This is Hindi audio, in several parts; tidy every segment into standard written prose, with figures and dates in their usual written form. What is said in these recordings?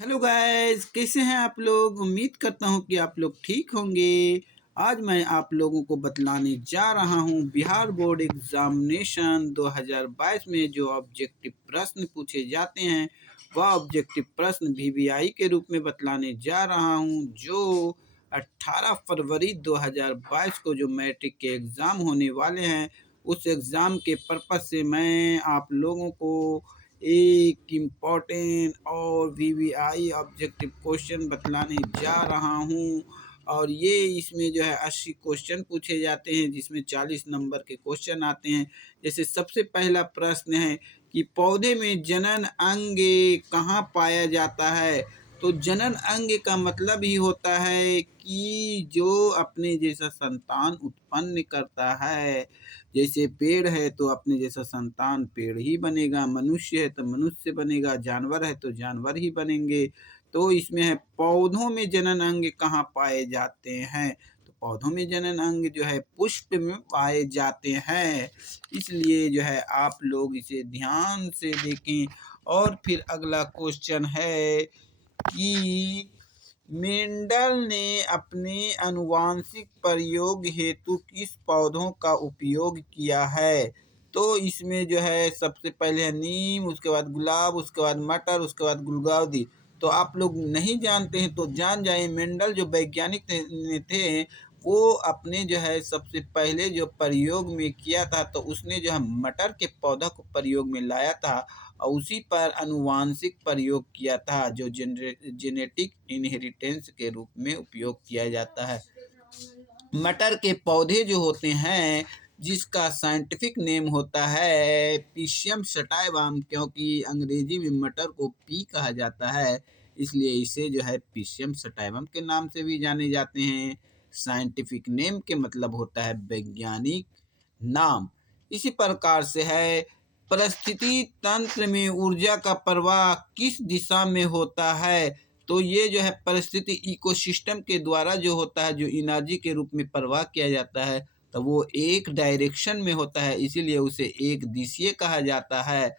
हेलो गाइस, कैसे हैं आप लोग। उम्मीद करता हूं कि आप लोग ठीक होंगे। आज मैं आप लोगों को बतलाने जा रहा हूं बिहार बोर्ड एग्जामिनेशन 2022 में जो ऑब्जेक्टिव प्रश्न पूछे जाते हैं वह ऑब्जेक्टिव प्रश्न वीवीआई के रूप में बतलाने जा रहा हूं। जो 18 फरवरी 2022 को जो मैट्रिक के एग्ज़ाम होने वाले हैं उस एग्ज़ाम के पर्पज़ से मैं आप लोगों को एक इम्पॉर्टेंट और वीवीआई ऑब्जेक्टिव क्वेश्चन बतलाने जा रहा हूँ। और ये इसमें जो है 80 क्वेश्चन पूछे जाते हैं जिसमें 40 नंबर के क्वेश्चन आते हैं। जैसे सबसे पहला प्रश्न है कि पौधे में जनन अंग कहाँ पाया जाता है। तो जनन अंग का मतलब ही होता है कि जो अपने जैसा संतान उत्पन्न करता है। जैसे पेड़ है तो अपने जैसा संतान पेड़ ही बनेगा, मनुष्य है तो मनुष्य बनेगा, जानवर है तो जानवर ही बनेंगे। तो इसमें है पौधों में जनन अंग कहाँ पाए जाते हैं। तो पौधों में जनन अंग जो है पुष्प में पाए जाते हैं। इसलिए जो है आप लोग इसे ध्यान से देखें। और फिर अगला क्वेश्चन है कि मेंडल ने अपने आनुवांशिक प्रयोग हेतु किस पौधों का उपयोग किया है। तो इसमें जो है सबसे पहले है नीम, उसके बाद गुलाब, उसके बाद मटर, उसके बाद गुलदाउदी। तो आप लोग नहीं जानते हैं तो जान जाएं, मेंडल जो वैज्ञानिक थे वो अपने जो है सबसे पहले जो प्रयोग में किया था तो उसने जो है मटर के पौधा को प्रयोग में लाया था और उसी पर आनुवांशिक प्रयोग किया था जो जेनेटिक इनहेरिटेंस के रूप में उपयोग किया जाता है। मटर के पौधे जो होते हैं जिसका साइंटिफिक नेम होता है पिशियम सटाइवम, क्योंकि अंग्रेजी में मटर को पी कहा जाता है इसलिए इसे जो है पिशियम सटाइवम के नाम से भी जाने जाते हैं। साइंटिफिक नेम के मतलब होता है वैज्ञानिक नाम। इसी प्रकार से है परिस्थिति तंत्र में ऊर्जा का प्रवाह किस दिशा में होता है। तो ये जो है परिस्थिति इकोसिस्टम के द्वारा जो होता है, जो एनर्जी के रूप में प्रवाह किया जाता है तो वो एक डायरेक्शन में होता है, इसीलिए उसे एक दिशीय कहा जाता है।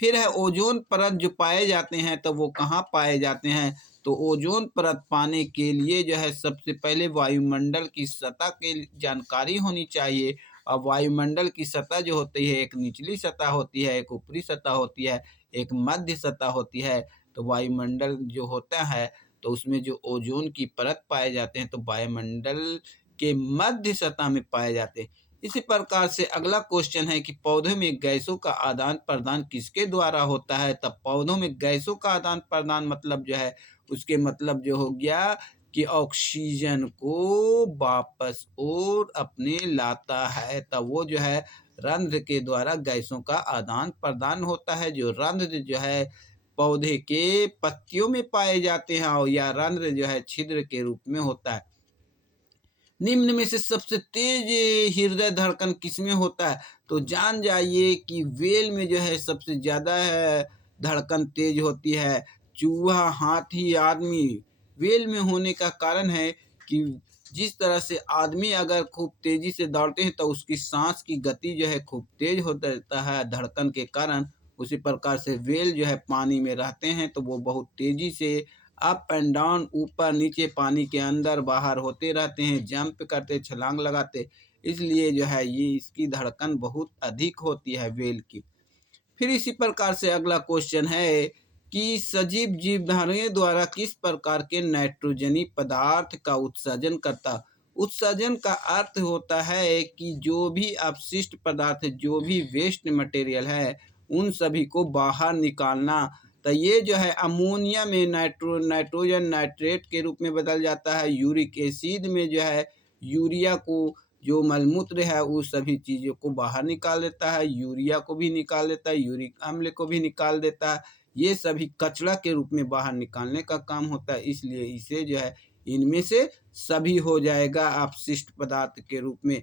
फिर है ओजोन परत जो पाए जाते हैं तो वो कहाँ पाए जाते हैं। तो ओजोन परत पाने के लिए जो है सबसे पहले वायुमंडल की सतह की जानकारी होनी चाहिए। और वायुमंडल की सतह जो होती है एक निचली सतह होती है, एक ऊपरी सतह होती है, एक मध्य सतह होती है। तो वायुमंडल जो होता है तो उसमें जो ओजोन की परत पाए जाते हैं तो वायुमंडल के मध्य सतह में पाए जाते हैं। इसी प्रकार से अगला क्वेश्चन है कि पौधों में गैसों का आदान प्रदान किसके द्वारा होता है। तब पौधों में गैसों का आदान प्रदान मतलब जो है उसके मतलब जो हो गया कि ऑक्सीजन को वापस और अपने लाता है, तब वो जो है रंध्र के द्वारा गैसों का आदान प्रदान होता है। जो रंध्र जो है पौधे के पत्तियों में पाए जाते हैं और या रंध्र जो है छिद्र के रूप में होता है। निम्न में से सबसे तेज हृदय धड़कन किसमें होता है। तो जान जाइए कि वेल में जो है सबसे ज़्यादा है धड़कन तेज होती है। चूहा, हाथी, आदमी वेल में होने का कारण है कि जिस तरह से आदमी अगर खूब तेजी से दौड़ते हैं तो उसकी सांस की गति जो है खूब तेज हो जाता है धड़कन के कारण। उसी प्रकार से वेल जो है पानी में रहते हैं तो वो बहुत तेजी से अप एंड डाउन, ऊपर नीचे, पानी के अंदर बाहर होते रहते हैं, जंप करते, छलांग लगाते। इसलिए जो है ये इसकी धड़कन बहुत अधिक होती है वेल की। फिर इसी प्रकार से अगला क्वेश्चन है कि सजीव जीवधारियों द्वारा किस प्रकार के नाइट्रोजनी पदार्थ का उत्सर्जन करता। उत्सर्जन का अर्थ होता है कि जो भी अपशिष्ट पदार्थ है, जो भी वेस्ट मटेरियल है उन सभी को बाहर निकालना। तो ये जो है अमोनिया में नाइट्रोजन नाइट्रेट के रूप में बदल जाता है। यूरिक एसिड में जो है यूरिया को, जो मलमूत्र है वो सभी चीज़ों को बाहर निकाल देता है। यूरिया को भी निकाल देता है, यूरिक अम्ल को भी निकाल देता है। ये सभी कचरा के रूप में बाहर निकालने का काम होता है, इसलिए इसे जो है इनमें से सभी हो जाएगा अपशिष्ट पदार्थ के रूप में।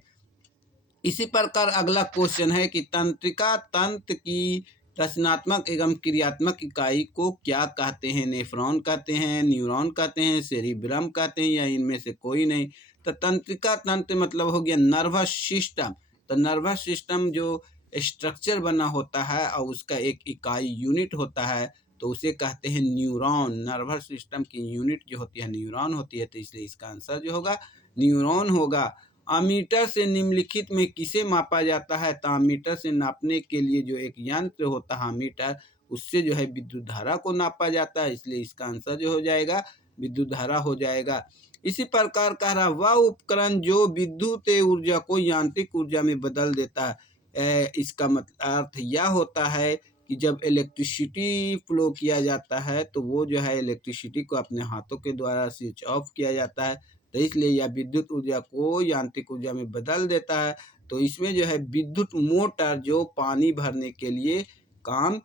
इसी प्रकार अगला क्वेश्चन है कि तंत्रिका तंत्र की रचनात्मक एवं क्रियात्मक इकाई को क्या कहते हैं। नेफ्रॉन कहते हैं, न्यूरॉन कहते हैं, सेरिब्रम कहते हैं या इनमें से कोई नहीं। तो तंत्रिका तंत्र मतलब हो गया नर्वस सिस्टम। तो नर्वस सिस्टम जो स्ट्रक्चर बना होता है और उसका एक इकाई यूनिट होता है तो उसे कहते हैं न्यूरॉन। नर्वस सिस्टम की यूनिट जो होती है न्यूरॉन होती है, तो इसलिए इसका आंसर जो होगा न्यूरॉन होगा। अमीटर से निम्नलिखित में किसे मापा जाता है? तो अमीटर से नापने के लिए जो एक यंत्र होता है अमीटर, उससे जो है विद्युत धारा को नापा जाता है, इसलिए इसका आंसर जो हो जाएगा विद्युत धारा हो जाएगा। इसी प्रकार कह रहा वह उपकरण जो विद्युत ऊर्जा को यांत्रिक ऊर्जा में बदल देता है। इसका मतलब अर्थ यह होता है कि जब इलेक्ट्रिसिटी फ्लो किया जाता है तो वो जो है इलेक्ट्रिसिटी को अपने हाथों के द्वारा स्विच ऑफ किया जाता है, तो इसलिए यह विद्युत ऊर्जा को यांत्रिक ऊर्जा में बदल देता है। तो इसमें जो है विद्युत मोटर जो पानी भरने के लिए काम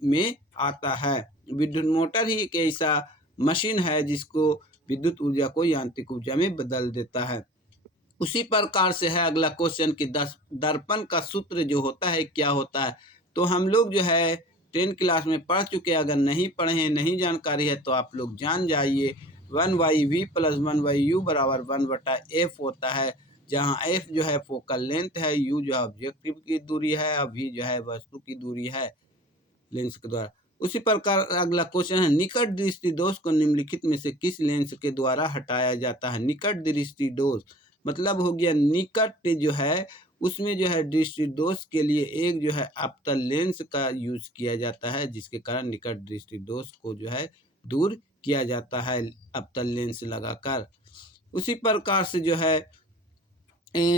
में आता है। विद्युत मोटर ही एक ऐसा मशीन है जिसको विद्युत ऊर्जा को यांत्रिक ऊर्जा में बदल देता है। उसी प्रकार से है अगला क्वेश्चन कि दर्पण का सूत्र जो होता है क्या होता है? तो हम लोग जो है 10 क्लास में पढ़ चुके हैं, अगर नहीं पढ़े हैं, नहीं जानकारी है तो आप लोग जान जाइए। 1/v + 1/u बराबर 1/f होता है, जहाँ f जो है फोकल लेंथ है, u जो है ऑब्जेक्टिव की दूरी है और v जो है वस्तु की दूरी है लेंस के द्वारा। उसी प्रकार अगला क्वेश्चन है निकट दृष्टि दोष को निम्नलिखित में से किस लेंस के द्वारा हटाया जाता है? निकट दृष्टि दोष मतलब हो गया निकट जो है उसमें जो है दृष्टि दोष के लिए एक जो है अवतल लेंस का यूज किया जाता है, जिसके कारण निकट दृष्टि दोष को जो है दूर किया जाता है अवतल लेंस लगाकर। उसी प्रकार से जो है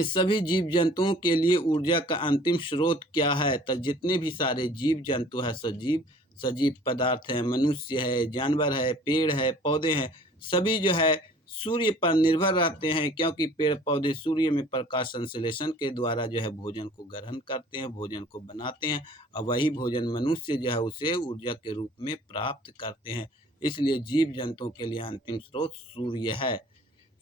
सभी जीव जंतुओं के लिए ऊर्जा का अंतिम स्रोत क्या है? तो जितने भी सारे जीव जंतु है, सजीव पदार्थ है, मनुष्य है, जानवर है, पेड़ है, पौधे हैं, सभी जो है सूर्य पर निर्भर रहते हैं, क्योंकि पेड़ पौधे सूर्य में प्रकाश संश्लेषण के द्वारा जो है भोजन को ग्रहण करते हैं, भोजन को बनाते हैं, और वही भोजन मनुष्य जो है उसे ऊर्जा के रूप में प्राप्त करते हैं। इसलिए जीव जंतुओं के लिए अंतिम स्रोत सूर्य है।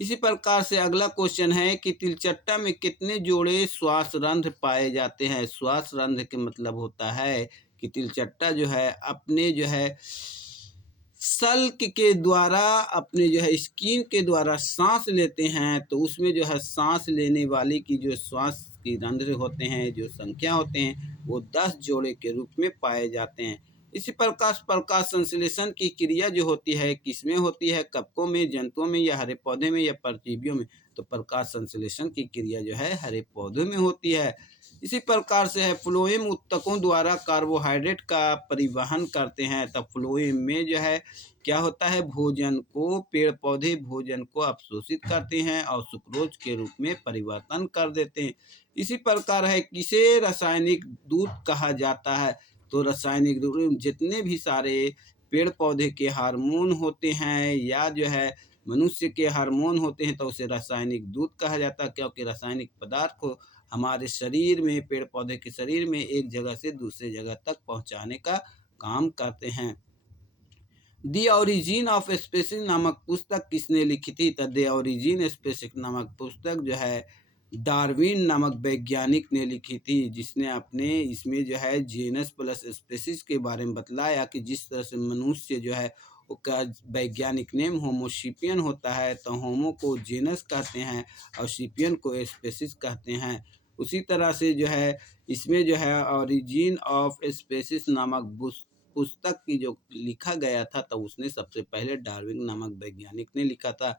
इसी प्रकार से अगला क्वेश्चन है कि तिलचट्टा में कितने जोड़े श्वास रंध्र पाए जाते हैं? श्वास रंध्र के मतलब होता है कि तिलचट्टा जो है अपने जो है सल्क के द्वारा, अपने जो है स्किन के द्वारा सांस लेते हैं, तो उसमें जो है सांस लेने वाले की जो श्वास की रंध्र होते हैं, जो संख्या होते हैं, वो 10 जोड़े के रूप में पाए जाते हैं। इसी प्रकाश संश्लेषण की क्रिया जो होती है किसमें होती है? कवकों में, जंतुओं में, या हरे पौधे में, या परजीवियों में? तो प्रकाश संश्लेषण की क्रिया जो है हरे पौधों में होती है। इसी प्रकार से है फ्लोएम उत्तकों द्वारा कार्बोहाइड्रेट का परिवहन करते हैं, तब फ्लोएम में जो है क्या होता है भोजन को, पेड़ पौधे भोजन को अवशोषित करते हैं और सुक्रोज के रूप में परिवर्तन कर देते हैं। इसी प्रकार है किसे रासायनिक दूध कहा जाता है? तो रासायनिक दूध जितने भी सारे पेड़ पौधे के हार्मोन होते हैं या जो है मनुष्य के हार्मोन होते हैं, तो उसे रासायनिक दूध कहा जाता है, क्योंकि रासायनिक पदार्थ को हमारे शरीर में, पेड़ पौधे के शरीर में एक जगह से दूसरे जगह तक पहुंचाने का काम करते हैं। द ओरिजिन ऑफ स्पीसीज नामक पुस्तक किसने लिखी थी? तो द ओरिजिन स्पीसीज नामक पुस्तक जो है डार्विन नामक वैज्ञानिक ने लिखी थी, जिसने अपने इसमें जो है जीनस प्लस स्पीसीज के बारे में बतलाया कि जिस तरह से मनुष्य जो है उसका वैज्ञानिक नेम होमोसिपियन होता है, तो होमो को जीनस कहते हैं और सिपियन को स्पीसीज कहते हैं। उसी तरह से जो है इसमें जो है ओरिजिन ऑफ स्पीसीज नामक पुस्तक की जो लिखा गया था, तो उसने सबसे पहले डार्विन नामक वैज्ञानिक ने लिखा था।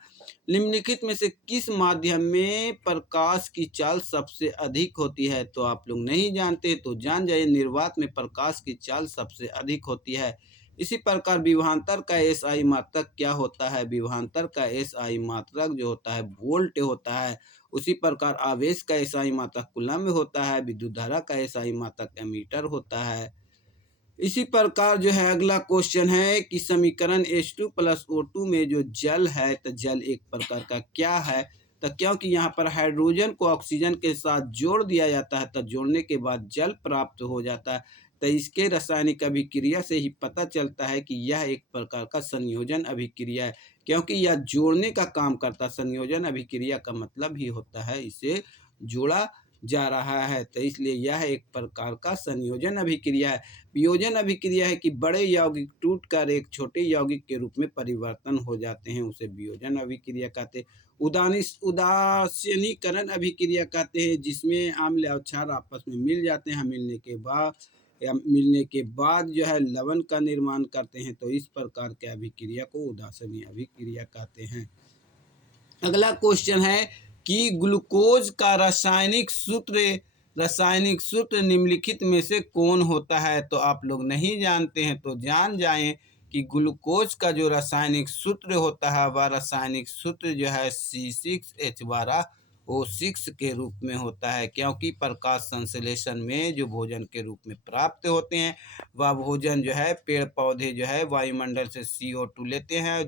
निम्नलिखित में से किस माध्यम में प्रकाश की चाल सबसे अधिक होती है? तो आप लोग नहीं जानते तो जान जाइए, निर्वात में प्रकाश की चाल सबसे अधिक होती है। इसी प्रकार विभवांतर का एसआई मात्रक क्या होता है? विभवांतर का एसआई मात्रक जो होता है वोल्ट होता है। उसी प्रकार आवेश का एसआई मात्रक कूलम्ब होता है। विद्युत धारा का एसआई मात्रक एमीटर होता है। इसी प्रकार जो है अगला क्वेश्चन है कि समीकरण H2 + O2 में जो जल है, तो जल एक प्रकार का क्या है? तो क्योंकि यहाँ पर हाइड्रोजन को ऑक्सीजन के साथ जोड़ दिया जाता है, तो जोड़ने के बाद जल प्राप्त हो जाता है, तो इसके रासायनिक अभिक्रिया से ही पता चलता है कि यह एक प्रकार का संयोजन अभिक्रिया है, क्योंकि यह जोड़ने का काम करता है। संयोजन अभिक्रिया का मतलब ही होता है इसे जोड़ा जा रहा है, तो इसलिए यह एक प्रकार का संयोजन अभिक्रिया है। वियोजन अभिक्रिया है कि बड़े यौगिक टूटकर एक छोटे यौगिक के रूप में परिवर्तन हो जाते हैं, उसे वियोजन अभिक्रिया कहते हैं। उदासीनीकरण अभिक्रिया कहते हैं, जिसमें अम्ल और क्षार आपस में मिल जाते हैं, मिलने के बाद या मिलने के बाद जो है लवण का निर्माण करते हैं, तो इस प्रकार के अभिक्रिया को उदासीन अभिक्रिया कहते हैं। अगला क्वेश्चन है कि ग्लूकोज का रासायनिक सूत्र निम्नलिखित में से कौन होता है। तो आप लोग नहीं जानते हैं तो जान जाएं कि ग्लूकोज का जो रासायनिक सूत्र होता है वह रासायनिक सूत्र जो है C6H12O6 के रूप में होता है, क्योंकि प्रकाश संश्लेषण में जो भोजन के रूप में प्राप्त होते हैं वह भोजन जो है पेड़ पौधे जो है वायुमंडल से CO2 लेते हैं और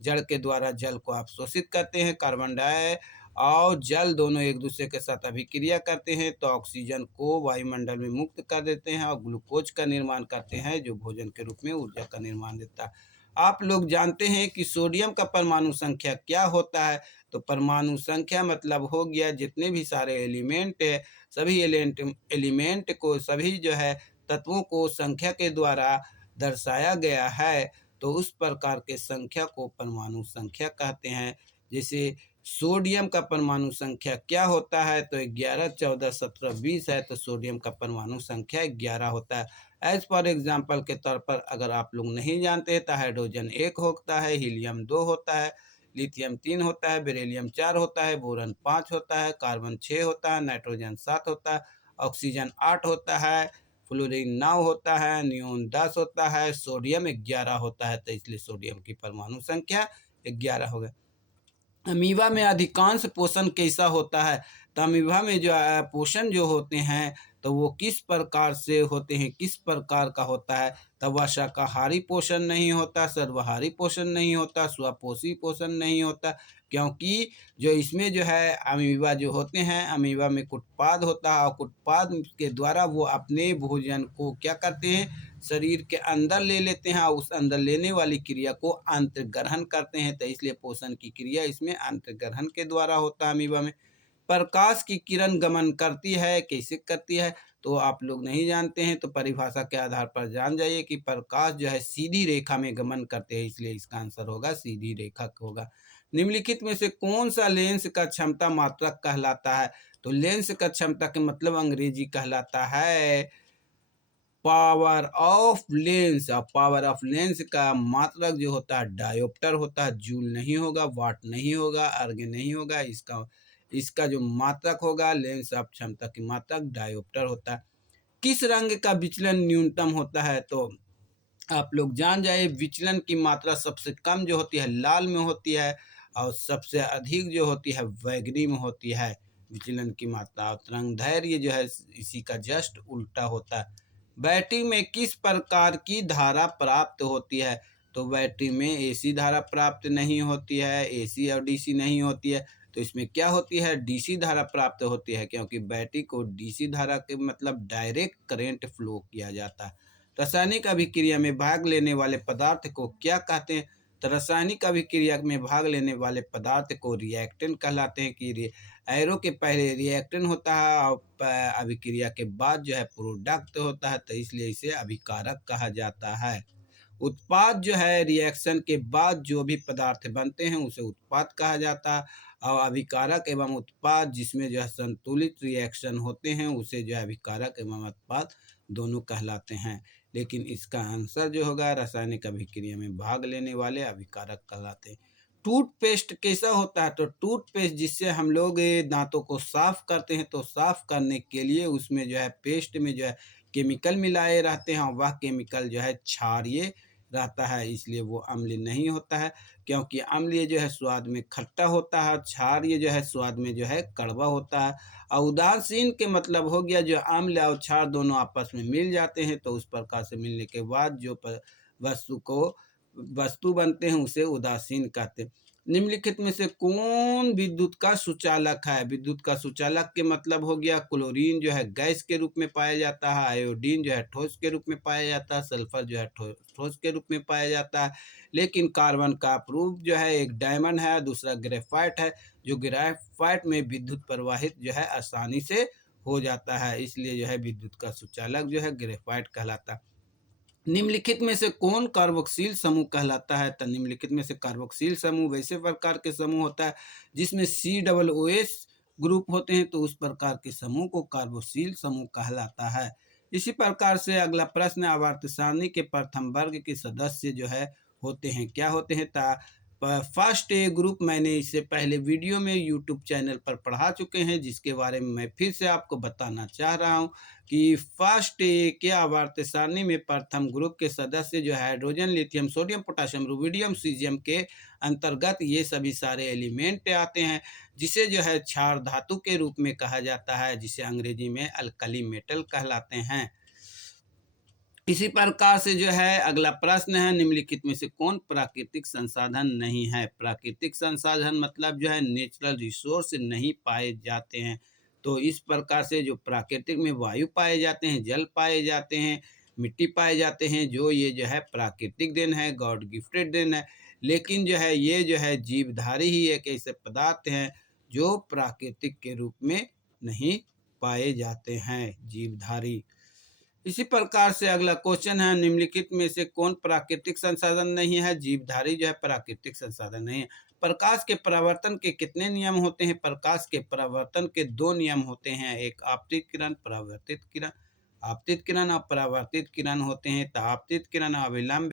जड़ के द्वारा जल को अवशोषित करते हैं। कार्बन डाई और जल दोनों एक दूसरे के साथ अभिक्रिया करते हैं तो ऑक्सीजन को वायुमंडल में मुक्त कर देते हैं और ग्लूकोज का निर्माण करते हैं जो भोजन के रूप में ऊर्जा का निर्माण देता है। आप लोग जानते हैं कि सोडियम का परमाणु संख्या क्या होता है। तो परमाणु संख्या मतलब हो गया जितने भी सारे एलिमेंट है सभी एलिमेंट को सभी जो है तत्वों को संख्या के द्वारा दर्शाया गया है, तो उस प्रकार के संख्या को परमाणु संख्या कहते हैं। जैसे सोडियम का परमाणु संख्या क्या होता है, तो 11, 14, 17, 20 है, तो सोडियम का परमाणु संख्या 11 होता है। एज फॉर एग्जाम्पल के तौर पर अगर आप लोग नहीं जानते हैं तो हाइड्रोजन 1 होता है, हीलियम 2 होता है, लिथियम 3 होता है, बेरिलियम 4 होता है, बोरन 5 होता है, कार्बन 6 होता है, नाइट्रोजन 7 होता है, ऑक्सीजन 8 होता है, फ्लोरीन 9 होता है, नियोन 10 होता है, सोडियम 11 होता है। तो इसलिए सोडियम की परमाणु संख्या 11 हो गया। अमीबा में अधिकांश पोषण कैसा होता है। तो अमीबा में जो पोषण जो होते हैं तो वो किस प्रकार से होते हैं, किस प्रकार का होता है। तब वह शाकाहारी पोषण नहीं होता, सर्वाहारी पोषण नहीं होता, स्वपोषी पोषण नहीं होता, क्योंकि जो इसमें जो है अमीबा जो होते हैं अमीबा में कुटपाद होता है और कुटपाद के द्वारा वो अपने भोजन को क्या करते हैं शरीर के अंदर ले लेते हैं और उस अंदर लेने वाली क्रिया को अंतर्ग्रहण करते हैं। तो इसलिए पोषण की क्रिया इसमें अंतर्ग्रहण के द्वारा होता है। अमीबा में प्रकाश की किरण गमन करती है, कैसे करती है तो आप लोग नहीं जानते हैं, तो परिभाषा के आधार पर जान जाइए कि प्रकाश जो है सीधी रेखा में गमन करते हैं, इसलिए इसका आंसर होगा सीधी रेखा होगा। निम्नलिखित में से कौन सा लेंस का क्षमता मात्रक कहलाता है। तो लेंस का क्षमता के मतलब अंग्रेजी कहलाता है पावर ऑफ लेंस। और पावर ऑफ लेंस का मात्रक जो होता है डायोप्टर होता है, जूल नहीं होगा, वाट नहीं होगा, अर्ग नहीं होगा। इसका जो मात्रक होगा लेंस ऑफ क्षमता की मात्रक डायोप्टर होता है। किस रंग का विचलन न्यूनतम होता है। तो आप लोग जान जाए विचलन की मात्रा सबसे कम जो होती है लाल में होती है और सबसे अधिक जो होती है बैगनी में होती है विचलन की मात्रा। तरंग दैर्घ्य जो है इसी का जस्ट उल्टा होता है। बैटरी में किस प्रकार की धारा प्राप्त होती है। तो बैटरी में AC धारा प्राप्त नहीं होती है, AC और DC नहीं होती है, तो इसमें क्या होती है DC धारा प्राप्त होती है, क्योंकि बैटरी को DC धारा के मतलब डायरेक्ट करंट फ्लो किया जाता है। रासायनिक अभिक्रिया में भाग लेने वाले पदार्थ को क्या कहते हैं। तो रासायनिक अभिक्रिया में भाग लेने वाले पदार्थ को रिएक्टेंट कहलाते हैं। कि एरो के पहले रिएक्टेंट होता है और अभिक्रिया के बाद जो है प्रोडक्ट होता है, तो इसलिए इसे अभिकारक कहा जाता है। उत्पाद जो है रिएक्शन के बाद जो भी पदार्थ बनते हैं उसे उत्पाद कहा जाता है और अभिकारक एवं उत्पाद जिसमें जो है संतुलित रिएक्शन होते हैं उसे जो है अभिकारक एवं उत्पाद दोनों कहलाते हैं। लेकिन इसका आंसर जो होगा रासायनिक अभिक्रिया में भाग लेने वाले अभिकारक कहलाते हैं। टूथपेस्ट कैसा होता है। तो टूथपेस्ट जिससे हम लोग दांतों को साफ करते हैं, तो साफ करने के लिए उसमें जो है पेस्ट में जो है केमिकल मिलाए रहते हैं, वह केमिकल जो है क्षारीय रहता है, इसलिए वो अम्लीय नहीं होता है। क्योंकि अम्लीय जो है स्वाद में खट्टा होता है, क्षारीय जो है स्वाद में जो है कड़वा होता है। और उदासीन के मतलब हो गया जो अम्ल और क्षार दोनों आपस में मिल जाते हैं, तो उस प्रकार से मिलने के बाद जो वस्तु बनते हैं उसे उदासीन कहते हैं। निम्नलिखित में से कौन विद्युत का सुचालक है। विद्युत का सुचालक के मतलब हो गया क्लोरीन जो है गैस के रूप में पाया जाता है, आयोडीन जो है ठोस के रूप में पाया जाता है, सल्फर जो है ठोस के रूप में पाया जाता है। लेकिन कार्बन का प्रूफ जो है एक डायमंड है, दूसरा ग्रेफाइट है। जो ग्रेफाइट में विद्युत प्रवाहित जो है आसानी से हो जाता है, इसलिए जो है विद्युत का सुचालक जो है ग्रेफाइट कहलाता है। निम्नलिखित में से कौन कार्बोक्सिल समूह कहलाता है। तो निम्नलिखित में से कार्बोक्सिल समूह वैसे प्रकार के समूह होता है जिसमें COOH ग्रुप होते हैं तो उस प्रकार के समूह को कार्बोक्सिल समूह कहलाता है। इसी प्रकार से अगला प्रश्न, आवर्त सारणी के प्रथम वर्ग के सदस्य जो है होते हैं, क्या होते हैं? फर्स्ट ए ग्रुप मैंने इससे पहले वीडियो में यूट्यूब चैनल पर पढ़ा चुके हैं, जिसके बारे में मैं फिर से आपको बताना चाह रहा हूं कि फर्स्ट ए के आवर्त सारणी में प्रथम ग्रुप के सदस्य जो है hydrogen, lithium, sodium, potassium, rubidium, caesium के अंतर्गत ये सभी सारे एलिमेंट आते हैं, जिसे जो है क्षार धातु के रूप में कहा जाता है, जिसे अंग्रेजी में अल्कली मेटल कहलाते हैं। इसी प्रकार से जो है अगला प्रश्न है, निम्नलिखित में से कौन प्राकृतिक संसाधन नहीं है? प्राकृतिक संसाधन मतलब जो है नेचुरल रिसोर्स नहीं पाए जाते हैं। तो इस प्रकार से जो प्राकृतिक में वायु पाए जाते हैं, जल पाए जाते हैं, मिट्टी पाए जाते हैं, जो ये जो है प्राकृतिक देन है, गॉड गिफ्टेड देन है। लेकिन जो है ये जो है जीवधारी ही एक ऐसे पदार्थ हैं जो प्राकृतिक के रूप में नहीं पाए जाते हैं, जीवधारी। इसी प्रकार से अगला क्वेश्चन है, निम्नलिखित में से कौन प्राकृतिक संसाधन नहीं है? जीवधारी जो है प्राकृतिक संसाधन नहीं है। प्रकाश के परावर्तन के कितने नियम होते हैं? प्रकाश के परावर्तन के दो नियम होते हैं, एक आपतित किरण, परावर्तित किरण। आपतित किरण और परावर्तित किरण होते हैं। तो आपतित किरण अविलंब